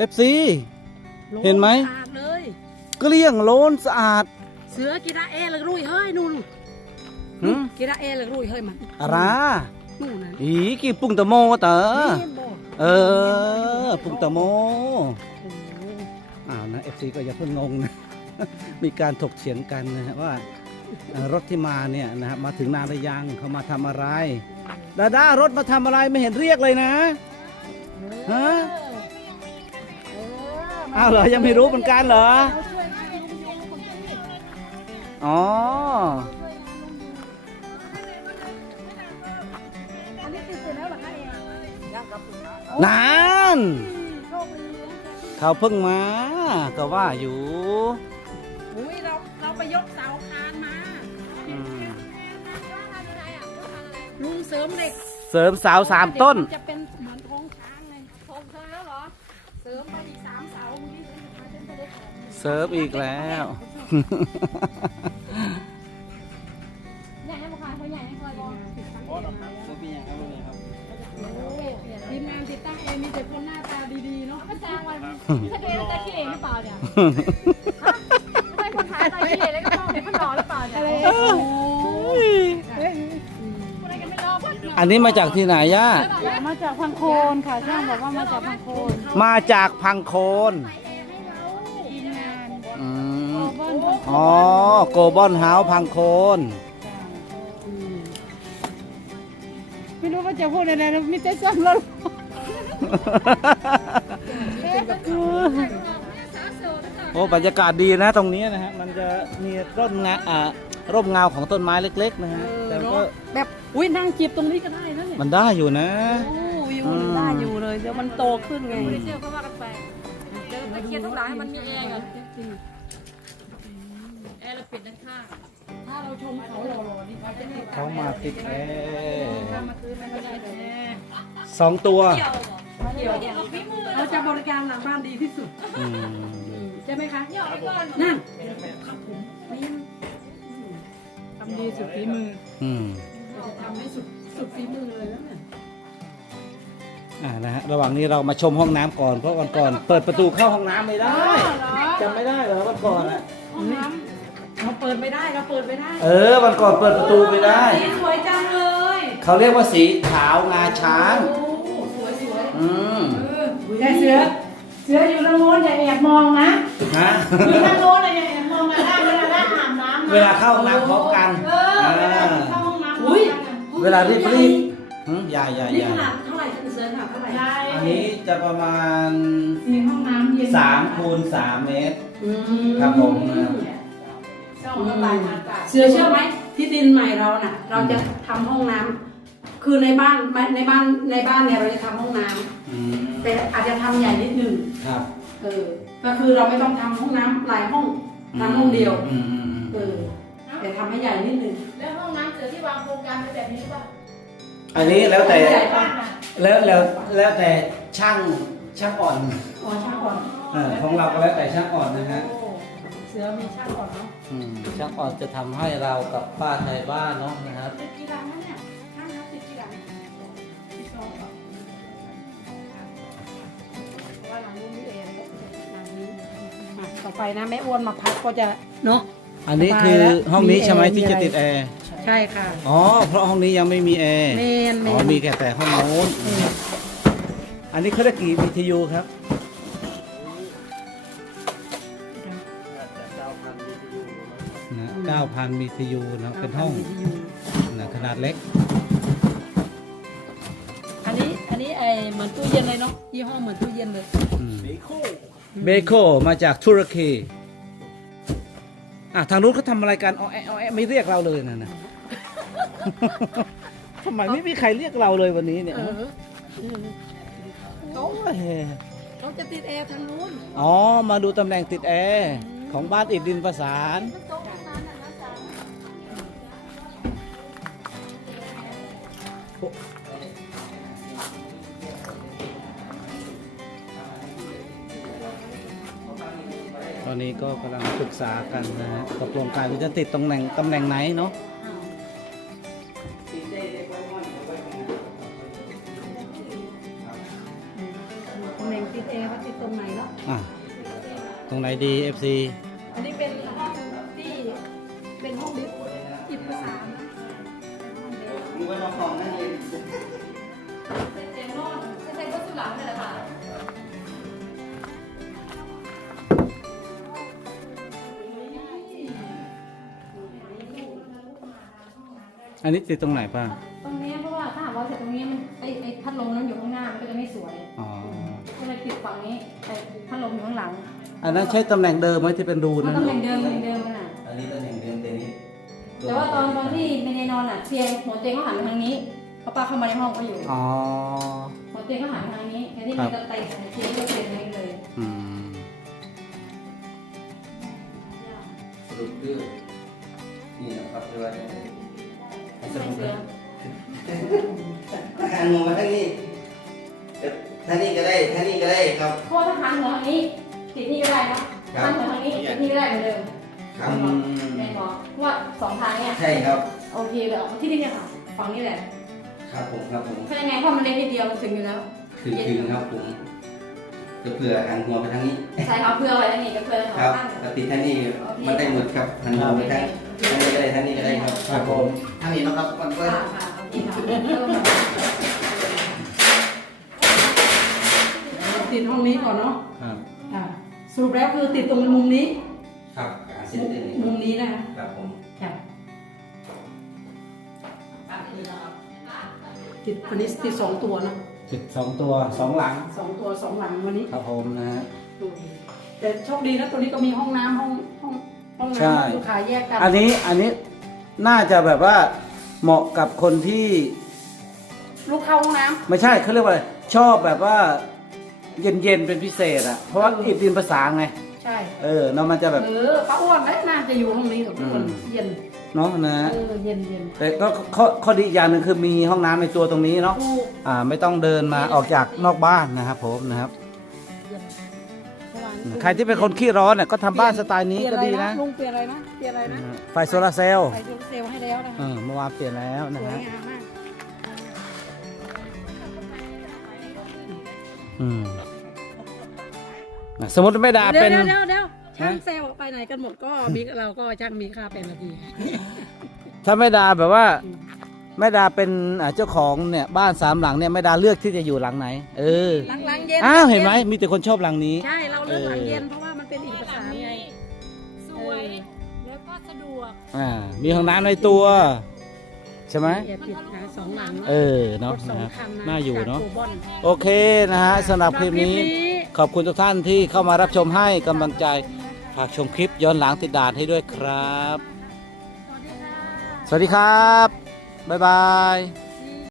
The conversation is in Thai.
เอฟซีเห็นไหม สะอาดเลย เกลี้ยงโล้นสะอาด เสือกีฬาเอละรุ่ยเฮ้ยนู่นหึกีฬาเอละรุ่ยเฮ้ยมันอะไรนู่นน่ะอีกี่ปุ่งตะโมเต๋อนี่บอกเออ ปุ่งตะโม โอ้โหอ้าวนะเอฟซีก็อย่าเพิ่งงงนะ มีการถกเถียงกันนะฮะว่าเอ่อรถที่มาเนี่ยนะฮะมาถึงนานหรือยังเขามาทำอะไรดาด้ารถมาทำอะไรไม่เห็นเรียกเลยนะ ฮะ เออ อ้าวเหรอยังไม่รู้เหมือนกันเหรอเอาช่วยนะลุงลุงคนที่อ๋อ อันนี้ติดเสร็จแล้วเหรอคะเองยังครับนานโชคดีนะเขาเพิ่งมา ก็ว่าอยู่อุ้ยเราเราไปยกเสาคานมา อืมลุงเสริมเหล็กเสริมเสาวสามต้นเดี๋ยวจะเป็นเหมื เสริมอีกแล้ว ใหญ่ให้บุคคลเขาใหญ่ให้คอยบอลติดตั้งเองมาแล้วโอ้ทีมงานติดตั้งเองมีแต่คนหน้าตาดีๆเนาะก็จ้างวันถ้าเกย์จะขี้เองหรือเปล่าเนี่ยไม่ใช่คนขายอะไรขี้เองแล้วก็มองเห็นมันหล่อหรือเปล่าเนี่ยโอ้คนอะไรกันไม่รอพักอันนี้มาจากที่ไหนย่า มาจากพังโคนค่ะช่างบอกว่ามาจากพังโคน มาจากพังโคนที อเบิ้ลพังโคนอ๋อโกบอนเฮาส์พังโคนไม่รู้ว่าจะพูดอะไรนะมีแต่ซ้ำแล้วโอ้บรรยากาศดีนะตรงนี้นะฮะมันจะมีร่มเงาอ่าร่มเงาของต้นไม้เล็ก ๆ นะฮะแต่ก็แบบอุ้ยนั่งจีบตรงนี้ก็ได้นะเนี่ยมันได้อยู่นะโอ้วิวมันได้อยู่เลยเดี๋ยวมันโตขึ้นไงเชื่อก็ว่ากันไปเดินไปเคลียร์ทั้งหลายมันมีแอร์กันแอ ร์เราปิดด้านข้างถ้าเราชมเขาหล่อๆนี่เขาจะติดเขามาติดแอร์ถ้ามาซื้อไม่ก็ได้แต่แน่สองตัวเกี่ยวเกี่ยวเกี่ยวกับฝีมือเราจะบริการหลังบ้านดีที่สุดอืมใช่ไหมคะเกี่ยวไปก่อนนั่นทำดีสุดฝีมืออืมเราจะทำให้สุดสุดฝีมือเลยแล้วเนี่ยอ่านะฮะระหว่างนี้เรามาชมห้องน้ำก่อนเพราะวันก่อนเปิดประตูเข้าห้องน้ำไม่ได้จำไม่ได้เหรอวันก่อนอะห้องน้ำ เราเปิดไม่ได้เราเปิดไม่ได้เออวันก่อนเปิดประตูไม่ได้ สีสวยจังเลยเขาเรียกว่าสีขาวงาช้าง โอ้สวยสวยอืมแต่เสือ เสืออยู่ทางโน้นอย่าแอบมองนะฮะ อยู่ทางโน้นอย่าแอบมองนะได้เวลาได้อาบน้ำนะเวลาเข้าห้องน้ำพร้อมกันเออเวลาอ่าเข้าห้องน้ำอุ้ยเวลารีบรีบหืมใหญ่ใหญ่นี่ใหญ่ขนาดเท่าไหร่เสือขนาดเท่าไหร่อันนี้จะประมาณมีห้องน้ำเย็น3คูณ3เมตร อืม ครับผม ช่องระบายอากาศเสือเชื่อไหมที่ดินใหม่เราน่ะ เราจะทำห้องน้ำคือในบ้านในบ้านในบ้านเนี่ยเราจะทำห้องน้ำอืมแต่อาจจะทำใหญ่นิดนึงครับเออก็คือเราไม่ต้องทำห้องน้ำหลายห้องทำห้องเดียวอืมอืมอืมเออแต่ทำให้ใหญ่นิดนึง แล้วห้องน้ำเสือที่วางโครงการเป็นแบบนี้ป่ะอันนี้แล้วแต่ใหญ่ปะแล้วแล้วแล้วแต่ช่างช่างอ่อนอ๋อช่างก่อน เออของเราก็แล้วแต่ช่างอ่อนนะฮะ โอ้ เสือมีช่างก่อนเนาะอืมช่างอ่อนจะทำให้เรากับป้าไทยบ้านเนาะนะครับติดกี่ดังนะเนี่ยช่างนะติดกี่ดังติดสองเหรอเพราะว่าหลังนู้นมีแอร์แล้วหลังนี้อะต่อไปนะแม่อ้วนมาพักก็จะเนาะ อันนี้คือห้องนี้ใช่ไหมที่จะติดแอร์ใช่ค่ะ อ๋อเพราะห้องนี้ยังไม่มีแอร์เมนเมอ๋อนมีแค่แต่ห้องโน้นอันนี้เขาได้กี่ BTU ครับ นะ9,000 BTU นะเป็นห้องนะขนาดเล็ก อันนี้อันนี้ไอเหมือนตู้เย็นเลยเนาะยี่ห้อเหมือนตู้เย็นเลยเบโคมาจากตุรกีอะทางนู้นเขาทำอะไรกันอ๋อแอะอ๋อแอะไม่เรียกเราเลยนะนะทำไมไม่มีใครเรียกเราเลยวันนี้เนี่ยเออโอ้ยเขาจะติดแอร์ทางนู้น อ๋อ มาดูตำแหน่งติดแอร์ ของบ้านอิดดินประสานต อนนี้ก็กำลังปรึกษากันนะฮะตกลงกันว่าจะติดตำแหน่งตำแหน่งไหนเนาะตำแหน่งติดเอว่าติดตรงไหนเนาะอะตรงไหนดี FC อันนี้เป็นห้องที่เป็นห้องลิฟต์อิฐประสานนะมี ไว้มาของนั่นเองเตียงนอนใช้ก็สุดหลังเลยแหละค่ะอันนี้ติดตรงไหนป้าตรงนี้เพราะว่าถ้าหากว่าเสร็จตรงนี้มันไอไอพัดลมนั้นอยู่ข้างหน้ามันก็จะไม่สวยอ๋อก็เลยติดฝั่งนี้ไอพัดลมอยู่ข้างหลัง อันนั้นใช้ตำแหน่งเดิมไหมที่เป็นรูมันนั่นต้องเป็นเดิมเป็นเดิม แต่ว่าตอนตอนที่เมเนนอนอะเตียงหัวเตียงก็หันไปทางนี้เพราะป้าเข้ามาในห้องก็อยู่อ๋อหัวเตียงก็หันไปทางนี้แทนที่ครัมับนจะเตะเตียงก็เตียงนี้เลยอืมสรุปคือนี่นะครับเรียกว่าสรุปเสือทหารงงมาทั้งนี้เอ่อท่างนี้ก็ได้ท่างนี้ก็ได้ครับเพราะว่าถ้าหันหัวทางนี้ติดนี่ก็ได้นะหันหัวทางนี้ติดนี่ก็ได้เหมือนเดิม ครับแม่บอกเพราะว่าสองทางเนี่ยใช่ครับโอเคเลยเอาที่นี่เนี่ยค่ะฝั่งนี้แหละครับผมครับผมเพราะยังไงเพราะมันเล็กนิดเดียวมันถึงอยู่แล้วถึงถึงครับผมจะเผื่อหันหัวไปทางนี้ใช่ครับเพื่อไว้แล้วนี่ก็เพื่อครับตั้งปกติท่างนี้มันได้หมดครับหันหัวไปทางทางนี้ก็ได้ทางนี้ก็ได้ครับครับผมทางนี้นะครับมันก็ค่ะค่ะโอเคค่ะติดห้องนี้ก่อนเนาะครับอ่าสรุปแล้วคือติดตรงมุมนี้ ครับการเส้นเต้นนี้มุมนี้นะคะครับผมค่ะติดวันนี้ติดสองตัวนะติดสองตัวสองหลังสองตัวสองหลังวันนี้ครับผมนะฮะแต่โชคดีนะตัวนี้ก็มีห้องน้ำห้องห้องห้องใช่น้ำลูกค้าแยกกันอันนี้อันนี้น่าจะแบบว่าเหมาะกับคนที่ ลูกเข้าห้องน้ไม่ใช่เขาเรียกว่าอะไรชอบแบบว่าเย็นๆเป็นพิเศษอะเพราะว่าอิฐดินภาษาไงำใช่เออเนาะมันจะแบบ เออป้าอ้วนได้น่าจะอยู่ห้องนี้กับทุกคนอืม เย็นเนาะนะเออเย็นเย็นแต่ก็ข้อข้อดีอีกอย่างหนึ่งคือมีห้องน้ำในตัวตรงนี้เนาะ ถูกอ่าไม่ต้องเดินมาออกจากนอกบ้านนะครับผมนะครับ เย็นเมื่อวานใครที่เป็นคนขี้ร้อนเนี่ยก็ทำบ้านสไตล์นี้เปลี่ยก็อะไรดีนะลุงเปลี่ยนอะไรนะเปลี่ยนอะไรนะไฟโซลาร์เซลล์ใส่โซลาร์เซลล์ให้แล้วนะเอคะอเมื่อวานเปลี่ยนแล้วสนะวยฮะงามมากอืม สมมติไม่ดาเดี๋ยวเป็น เดี๋ยวเดี๋ยวเดี๋ยวช่างฮะเซลล์ไปไหนกันหมดก็มีเราก็ช่างมีค่าเป็นนาทีถ้าไม่ดาแบบว่าแม่ดาเป็นอ่าเจ้าของเนี่ยบ้านสามหลังเนี่ยแม่ดาเลือกที่จะอยู่หลังไหน เออหลังหลังเย็นอ้าวเห็นไหมมีแต่คนชอบหลังนี้ใช่เราเลือกหลังเย็นเพราะว่ามันเป็นอีกภาษาไงสวยแล้วก็สะดวกอ่ามีห้องน้ำในตัวใช่ไหมอย่าผิดนะสองหลังเออรเนาะถสอนะงครับคันนะน่าอยู่เนาะจกโกบอนโอเคนะฮะสำหรับคลิปนี้ ขอบคุณทุกท่านที่เข้ามารับชมให้กำลังใจฝากชมคลิปย้อนหลังติดด่านให้ด้วยครับ สวัสดีครับ บ๊ายบาย